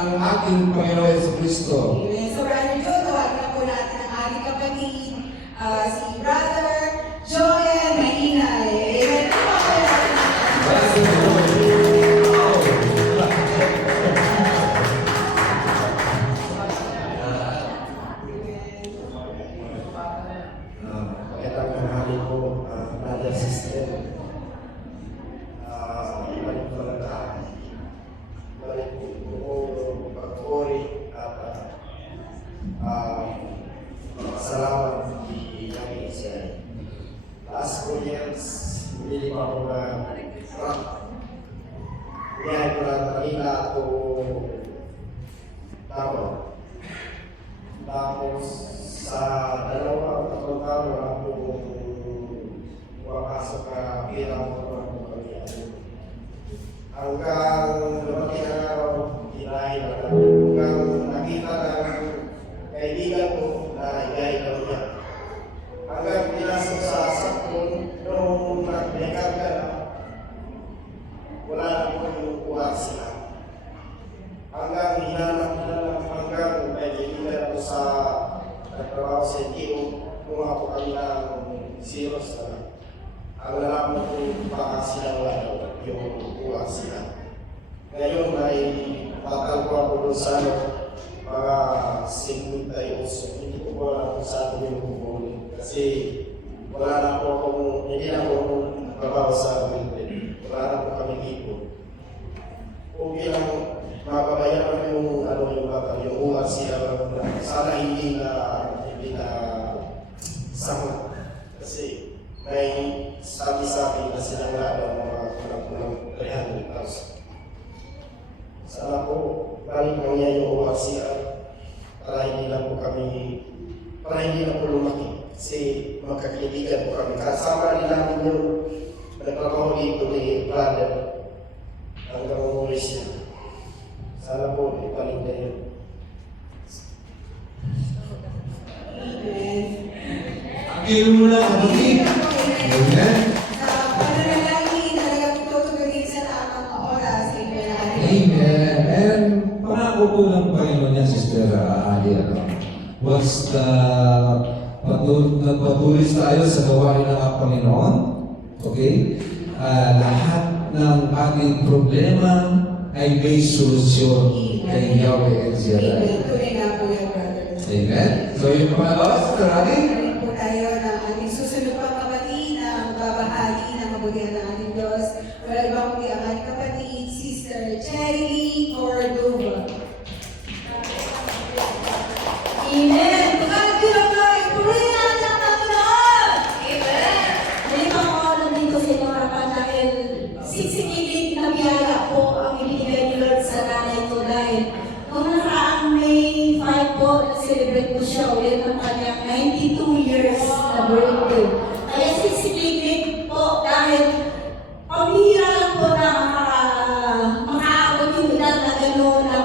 ng ating Panginoon Jesucristo. Amen. So, Brother Joe, tawagin na po natin ang ating kapatid, si Brother Joel Mahinay. Amen. Tawagin natin ang Magandang tanghali po, brother, sister. Balik po pag-uri at salamat di kami sa last 4 years, hindi pa ako na rock. Kaya ko na kanina ako tapos sa dalawang tatlong taon na ako pumapasok na bilang pagkakalian. Hanggang dumating ang araw, dinahin na hanggang nakita ng kaibigan ko na igay daw niya. Hanggang pinasok sa sakon, nung nag-breakup ka na, wala na po yung kuha sila. Hanggang hinanap hanggang may kaibigan ko sa nagtrabaho sa NGO, kumuha po kami ng zeros na ang nalaman ko baka sila wala daw yung kuha sila. Ngayon ay patal ko ako doon sa mga 58. Hindi ko po alam kung saan yung kukunin. Kasi wala na po akong, hindi na po akong trabaho sa building. Wala na po kami ipon. Okay lang, mapabayaran yung bata, yung uwag siya, sana hindi na sama. Kasi may sabi-sabi na sila nga daw mga 300,000. Sana po, balik mo niya yung uwag siya para hindi na po lumaki. Kasi magkakiligan po kami. Kasama rin namin yung nagtrabaho dito ni brother hanggang umuwi siya. Sana po, ipaling na yun. Amen. Ang mo na, kapatid. Amen. Sa pananalangin, talagang tutugin sa tamang oras. Amen. Amen. And pangako po ng Panginoon niya, Sister Ali, basta nagpatuloy tayo sa gawain ng Panginoon, okay? Lahat ng ating problema ay may solusyon kay Yahweh and Ziyara. Amen. Tunay nga po yan, brother. Amen. So yung pangalawa, Sister Ali? Balik po tayo ng ating susunod pang kapatid na magbabahagi ng mabutihan ng ating Diyos. Wala ibang kundi ang ating kapatid, Sister Cherry Cordova. Amen! Pagkakagulong ko, ipurihin natin ang Panginoon! Amen! Hindi pa ako nandito sa inyong harapan dahil siksikilig na biyaya po ang ibinigay ni Lord sa nanay ko dahil nung nakaraang May 5 po, nag-celebrate ko siya ulit ng kanyang 92 years na birthday. Kaya siksikilig po dahil pamihira lang po na makaabot yung edad na gano'n na